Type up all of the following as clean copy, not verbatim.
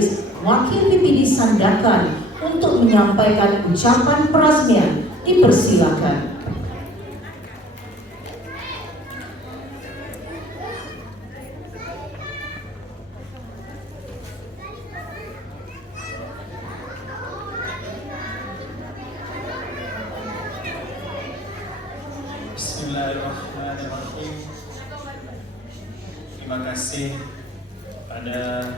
Majelis, Wakil PPD Sandakan untuk menyampaikan ucapan peresmian. Dipersilakan. Bismillahirrahmanirrahim. Terima kasih pada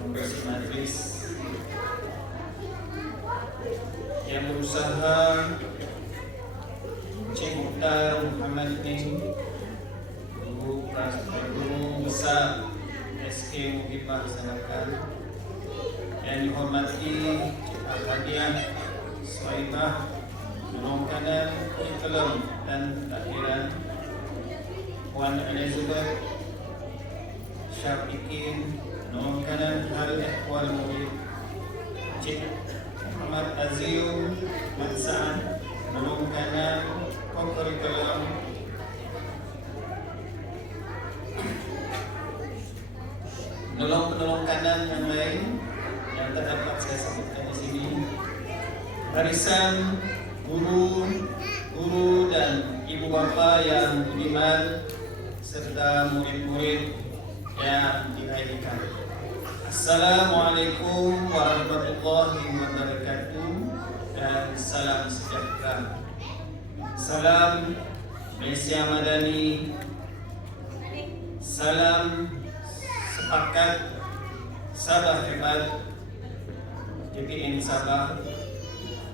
Pengurus Majelis yang berusaha, Cik Mukhtar Muhammad Ning, Guru Besar SK Muhibah Sandakan, yang dihormati Cik Ahadiah Suhaibah, Nolong Kanan, Curriculum dan Takdiran, Puan Elizabeth Syafiqin, Nolong Kanan Hal Ehwal Murid, Cik Muhammad Aziyum Mansaan, Nolong Kanan Curriculum, penolong kanan yang lain yang tak dapat saya sebutkan di sini, barisan guru dan ibu bapa yang budiman serta murid-murid yang dihadirkan. Assalamualaikum warahmatullahi wabarakatuh dan salam sejahtera. Salam Malaysia Madani, salam sepakat Sabah Hebat JPN Sabah,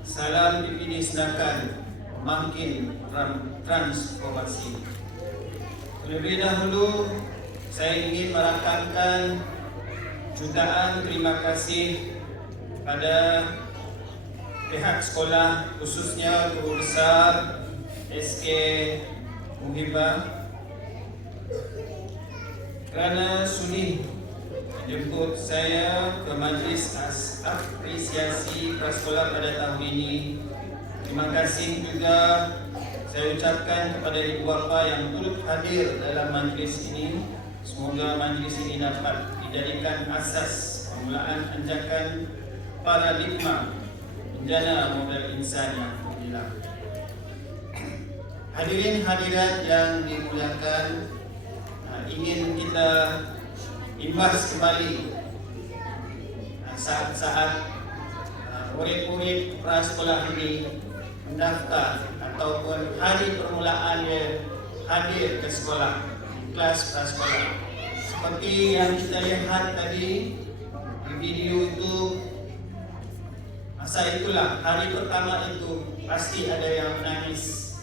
salam PPD Sandakan makin transformasi. Terlebih dahulu saya ingin merakamkan jutaan terima kasih pada pihak sekolah, khususnya Guru Besar SK Muhibah, kerana sudi menjemput saya ke majlis apresiasi prasekolah pada tahun ini. Terima kasih juga saya ucapkan kepada ibu bapa yang turut hadir dalam majlis ini. Semoga majlis ini dapat dijadikan asas permulaan anjakan paradigma menjana modal insan yang mulia. Hadirin hadirat yang dimuliakan, ingin kita imbas kembali saat-saat murid-murid prasekolah ini mendaftar ataupun hari permulaan dia hadir ke sekolah, kelas prasekolah. Seperti yang kita lihat tadi di video itu, masa itulah hari pertama itu pasti ada yang menangis,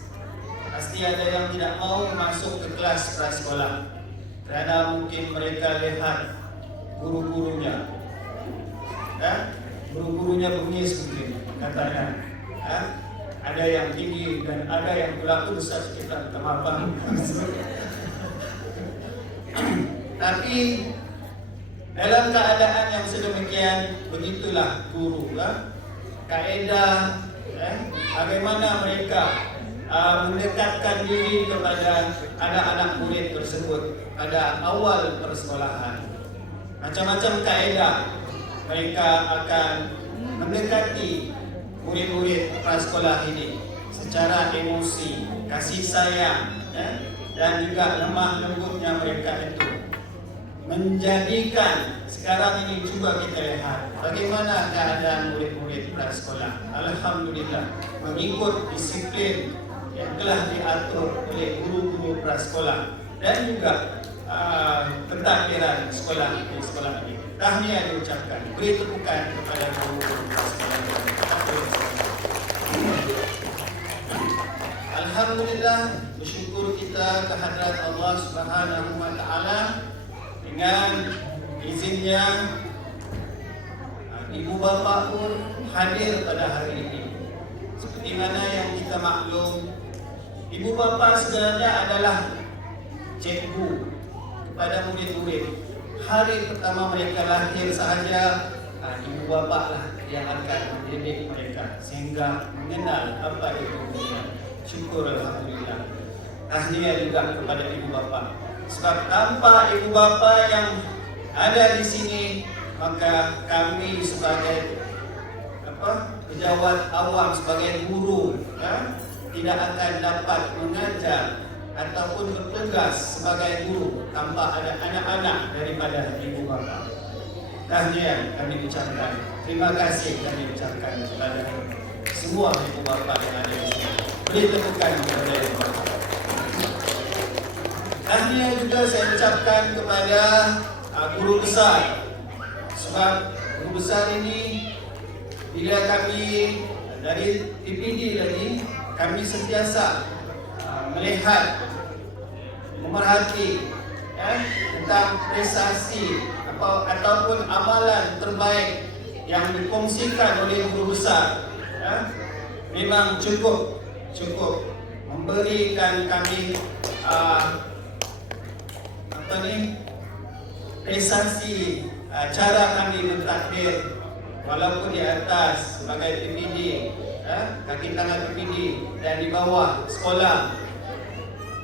pasti ada yang tidak mau masuk ke kelas prasekolah kerana mungkin mereka lihat guru-gurunya, guru-gurunya bengis mungkin katanya, ada yang tinggi dan ada yang pelaku besar sekitar kemapan. Tapi dalam keadaan yang sedemikian, begitulah guru, kaedah bagaimana mereka mendekatkan diri kepada anak-anak murid tersebut pada awal persekolahan. Macam-macam kaedah mereka akan mendekati murid-murid prasekolah ini secara emosi, kasih sayang, dan juga lemah lembutnya mereka itu menjadikan sekarang ini cuba kita lihat bagaimana keadaan murid-murid prasekolah. Alhamdulillah, mengikut disiplin yang telah diatur oleh guru-guru prasekolah dan juga pentadbiran sekolah di sekolah ini. Tahniah diucapkan, beri tepukan kepada guru-guru prasekolah. Alhamdulillah, bersyukur kita kehadrat Allah Subhanahu wa taala dengan izinnya ibu bapa pun hadir pada hari ini. Seperti mana yang kita maklum, ibu bapa sebenarnya adalah cikgu kepada murid-murid. Hari pertama mereka lahir sahaja, ibu bapa lah yang akan mendidik mereka sehingga mengenal apa itu dunia. Syukur alhamdulillah. Tahniah juga kepada ibu bapa. Sebab tanpa ibu bapa yang ada di sini, maka kami sebagai pejabat awam, sebagai guru, tidak akan dapat mengajar ataupun bertugas sebagai guru tanpa ada anak-anak daripada ibu bapa. Tahniah kami ucapkan, terima kasih kami ucapkan kepada semua ibu bapa yang ada di sini. Beri tepukan kepada ibu bapa. Tahniah juga saya ucapkan kepada guru besar, sebab guru besar ini bila kami dari PPD lagi, kami sentiasa melihat, memerhati tentang prestasi ataupun amalan terbaik yang dikongsikan oleh guru besar. Memang cukup memberikan kami prestasi cara kami mentadbir, walaupun di atas sebagai PPD, kaki tangan PPD, dan di bawah sekolah.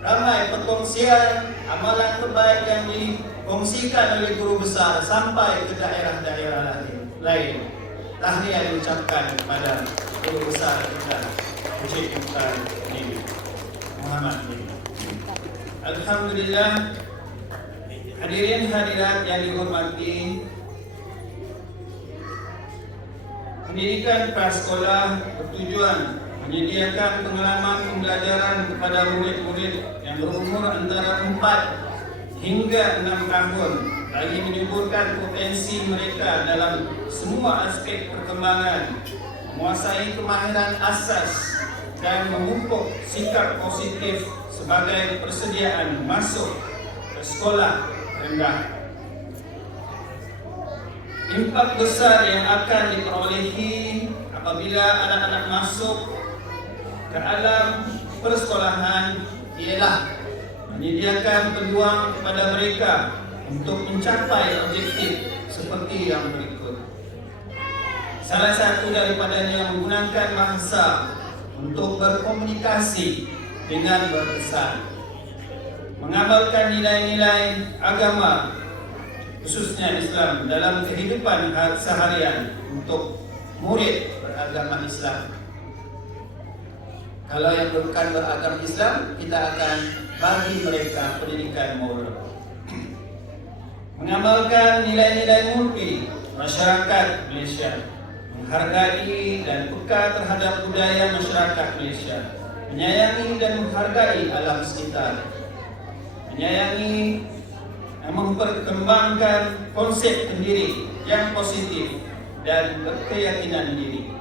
Ramai perkongsian amalan terbaik yang dikongsikan oleh guru besar sampai ke daerah-daerah lain. Tahniah diucapkan kepada guru besar kita, Encik Mukhtar Muhammad. Alhamdulillah, hadirin hadirat yang dihormati, pendidikan prasekolah bertujuan menyediakan pengalaman pembelajaran kepada murid-murid yang berumur antara 4 hingga 6 tahun bagi menyuburkan potensi mereka dalam semua aspek perkembangan, menguasai kemahiran asas dan memupuk sikap positif sebagai persediaan masuk ke sekolah rendah. Impak besar yang akan diperolehi apabila anak-anak masuk ke alam persekolahan ialah menyediakan peluang kepada mereka untuk mencapai objektif seperti yang berikut. Salah satu daripadanya menggunakan bahasa untuk berkomunikasi dengan berkesan, mengamalkan nilai-nilai agama khususnya Islam dalam kehidupan seharian untuk murid beragama Islam. Kalau yang bukan beragama Islam, kita akan bagi mereka pendidikan moral. Mengamalkan nilai-nilai multi masyarakat Malaysia, menghargai dan peka terhadap budaya masyarakat Malaysia, menyayangi dan menghargai alam sekitar, menyayangi dan memperkembangkan konsep pendiri yang positif dan berkeyakinan diri,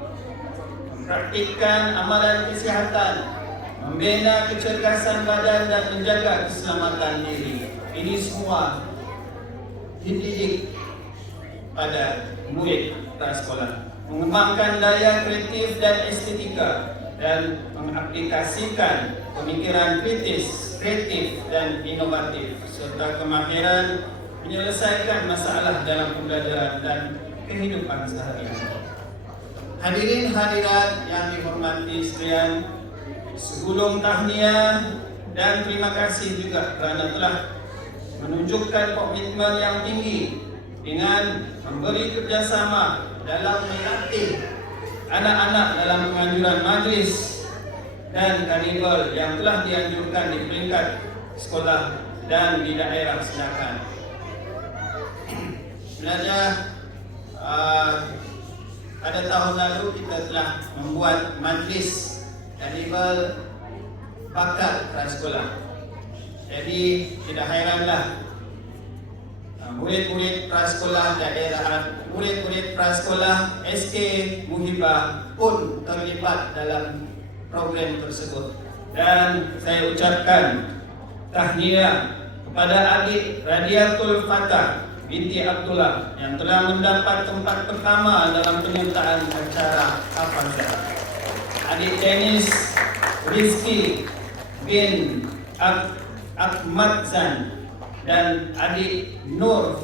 mempraktikkan amalan kesihatan, membina kecerdasan badan dan menjaga keselamatan diri. Ini semua dididik pada murid prasekolah. Mengembangkan daya kreatif dan estetika dan mengaplikasikan pemikiran kritis, kreatif dan inovatif serta kemahiran menyelesaikan masalah dalam pembelajaran dan kehidupan sehari-hari. Hadirin hadirat yang dihormati sekalian, segulung tahniah dan terima kasih juga kerana telah menunjukkan komitmen yang tinggi dengan memberi kerjasama dalam melatih anak-anak dalam penganjuran majlis dan karnival yang telah dianjurkan di peringkat sekolah dan di daerah sedakan. Sebenarnya pada tahun lalu kita telah membuat majlis karnival bakat prasekolah. Jadi tidak heranlah murid-murid prasekolah daerah, murid-murid prasekolah SK Muhibah pun terlibat dalam program tersebut. Dan saya ucapkan tahniah kepada adik Radiatul Fatah binti Abdullah yang telah mendapat tempat pertama dalam penyertaan acara Hafazah. Adik Dennis Rizki bin Ahmad Zan dan adik Nur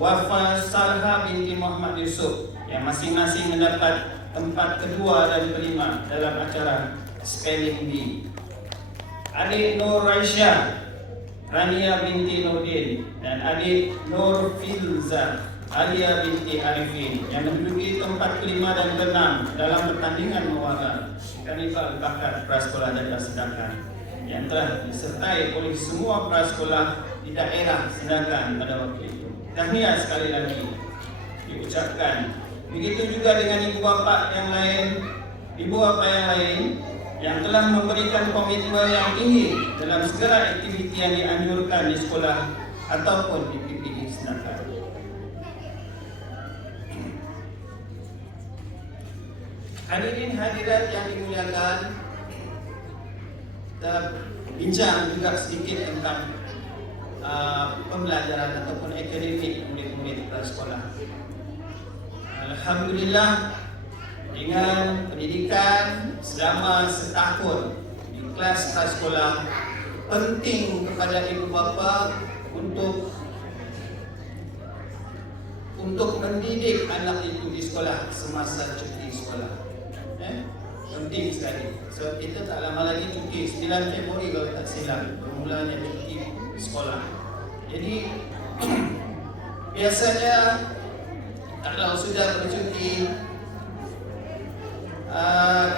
Wafa Salha binti Muhammad Yusuf yang masing-masing mendapat tempat kedua dan kelima dalam acara Spelling Bee. Adik Nur Raisya Rania binti Nurdin dan adik Nur Filza Alia binti Arifin yang menduduki tempat kelima dan keenam dalam pertandingan mewarna Karnival Bakat Prasekolah Data Sedakan yang telah disertai oleh semua prasekolah di daerah Sedakan pada waktu itu. Tahniah sekali lagi diucapkan. Begitu juga dengan ibu bapa yang lain yang telah memberikan komitmen yang tinggi dalam segala aktiviti yang dianjurkan di sekolah ataupun di PPD Sedakan. Hadirin hadirat yang dimuliakan, kita bincang juga sedikit tentang pembelajaran ataupun akademik murid-murid prasekolah. Alhamdulillah, dengan pendidikan selama setahun di kelas prasekolah, penting kepada ibu bapa untuk mendidik anak itu di sekolah semasa cuti sekolah. Penting sekali. So kita tak lama lagi cuti 9 Februari kalau tak silap bermulanya cuti sekolah. Jadi biasanya kalau sudah bercuti,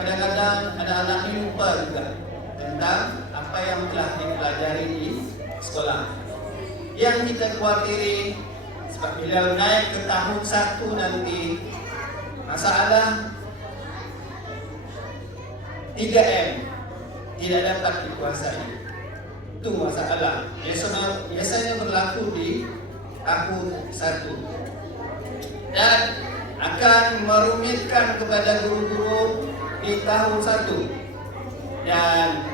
kadang-kadang anak-anak ini lupa juga tentang apa yang telah dipelajari di sekolah. Yang kita khawatiri, sebab bila naik ke tahun 1 nanti, masalah 3M tidak dapat dikuasai. Itu masalah. Biasanya berlaku di tahun 1 dan akan merumitkan kepada guru-guru di tahun 1, dan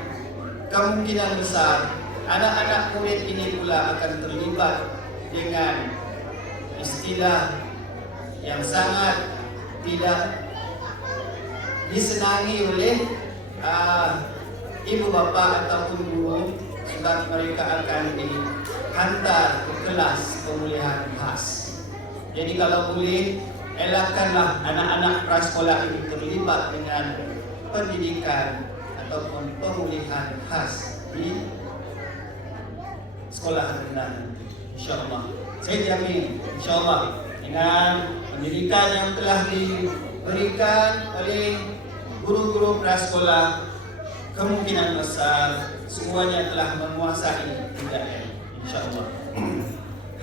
kemungkinan besar anak-anak murid ini pula akan terlibat dengan istilah yang sangat tidak disenangi oleh ibu bapa ataupun guru, sebab mereka akan dihantar ke kelas pemulihan khas. Jadi kalau boleh, elakkanlah anak-anak prasekolah ini terlibat dengan pendidikan ataupun pemulihan khas di sekolah rendah nanti. InsyaAllah, saya jamin InsyaAllah dengan pendidikan yang telah diberikan oleh guru-guru prasekolah, kemungkinan besar semuanya telah menguasai 3M, InsyaAllah.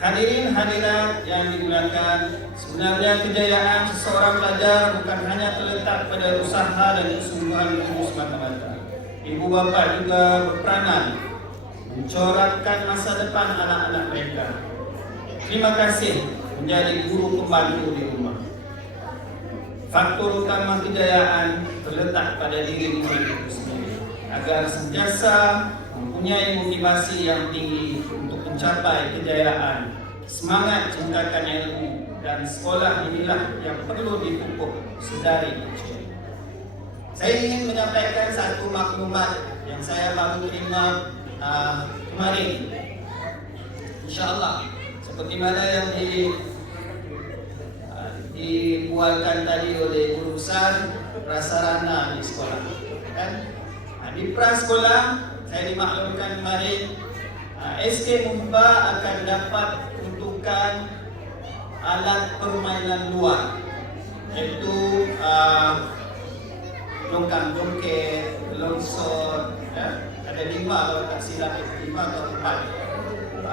Hadirin hadirat yang dimuliakan, sebenarnya kejayaan seseorang pelajar bukan hanya terletak pada usaha dan kesungguhan guru semata-mata. Ibu bapa juga berperanan mencorakkan masa depan anak-anak mereka. Terima kasih menjadi guru pembantu di rumah. Faktor utama kejayaan terletak pada diri murid itu sendiri, agar sentiasa mempunyai motivasi yang tinggi untuk mencapai kejayaan. Semangat cintakan ilmu dan sekolah inilah yang perlu dipupuk sedari kecil. Saya ingin menyampaikan satu maklumat yang saya baru terima kemarin. InsyaAllah, seperti mana yang dibuatkan tadi oleh urusan prasarana di sekolah, kan? Di prasekolah saya dimaklumkan kemarin, SK Muhibah akan dapat peruntukan alat permainan luar, iaitu jongkang-jongket, longsor, ya? Ada 5 kalau tak silap, 5 atau 4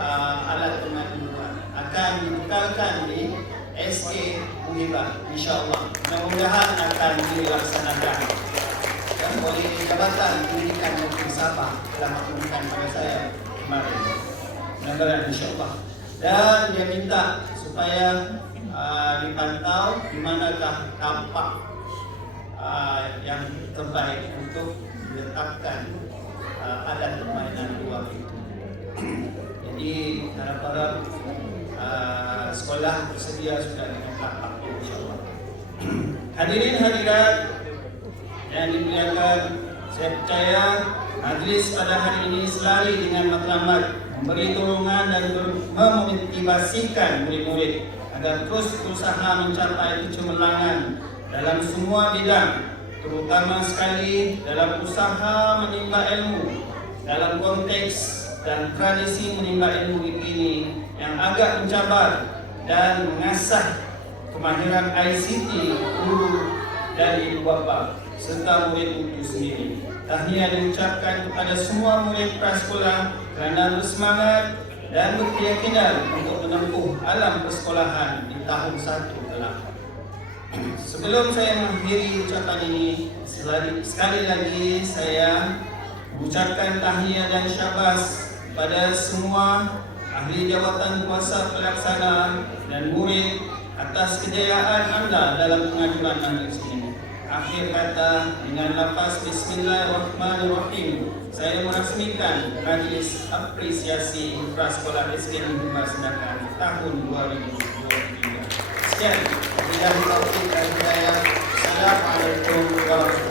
alat permainan luar akan ditukarkan di SK Muhibah. InsyaAllah, mudah-mudahan akan dilaksanakan. Dan oleh Jabatan Pendidikan Negeri Sabah telah maklumkan kepada saya kemarin. Mudah-mudahan insyaAllah. Dan dia minta supaya dipantau di manakah tapak yang terbaik untuk diletakkan alat permainan luar itu. Jadi harap-harap sekolah tersedia sudah dengan tapak, insyaAllah. Hadirin hadirat yang dimuliakan, saya percaya majlis pada hari ini selalu dengan matlamat memberi dorongan dan memotivasikan murid-murid agar terus berusaha mencapai kecemerlangan dalam semua bidang, terutama sekali dalam usaha menimba ilmu dalam konteks dan tradisi menimba ilmu ini yang agak mencabar dan mengasah kemahiran ICT guru dan ibu bapa serta murid itu sendiri. Tahniah diucapkan kepada semua murid prasekolah kerana bersemangat dan berkeyakinan untuk menempuh alam persekolahan di tahun 1 kelak. Sebelum saya mengakhiri ucapan ini, sekali lagi saya mengucapkan tahniah dan syabas kepada semua ahli jawatan kuasa pelaksana dan murid atas kejayaan anda dalam pengajuan majlis ini. Akhir kata, dengan lafaz Bismillahirrahmanirrahim, saya merasmikan Majlis Apresiasi Prasekolah SKN Humas Sandakan tahun 2023. Sekian, wabillahi taufiq wal hidayah. Assalamualaikum warahmatullahi wabarakatuh.